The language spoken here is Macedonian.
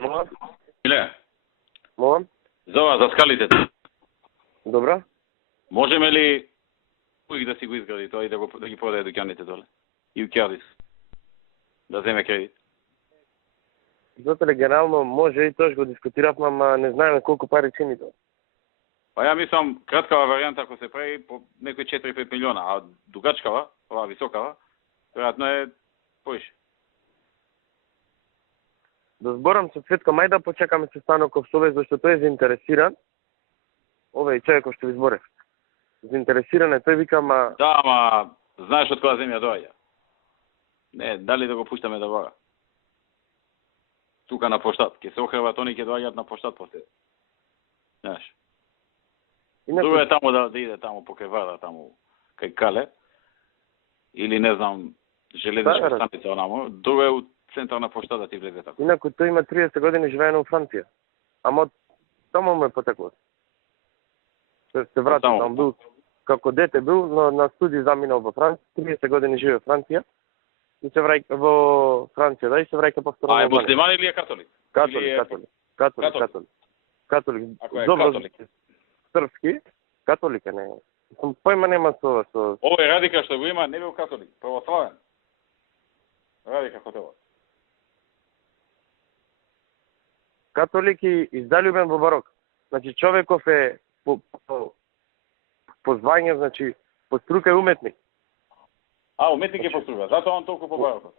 Молам? Иле, Молам? за скалите. Добро? Можеме ли кој да си го изгради тоа и да ги продаде дуќаните доле? И у Кјадис. Да земе кредит. Затоа генерално може и тоа го дискутиравме, ама не знаеме колку пари чини тоа. Па ја мислам краткава варијанта ако се прави по некои 4-5 милиона, а дугачкава, оваа високава, веројатно е поише. Да зборам со Цветко, мај да почекаме се Станоков со овој, зашто тој е заинтересиран. Овој човек што ви зборев. Заинтересиран е, тој вика, ама... Да, ама знаеш од која земја доаѓа? Не, дали да го пуштаме да вара? Тука на поштат, ќе се охрабат, они ќе доаѓаат на поштат после. Знаеш. Друго е таму да иде таму покрај Варда, таму кај Кале. Или не знам, железничка станица онамо. Друго е у центарна пошта да ти влезе така. Инаку тој има 30 години живеење во Франција. Ама таму му е потекло. Се врати таму, бил како дете бил, но на студии заминал во Франција, 30 години живее во Франција. И се враќа во Франција, да, и се враќа повторно. А е муслиман или е католик? Католик. Ако е католик. Српски, католик е, не. Појма нема со... Овој Радика што го има не бил католик, православен. Радика хотелот. Католик и издалюбен во барок. Значи човеков е по звање, значи по струка е уметник. А, уметник е по струка, затоа он толку по барокот.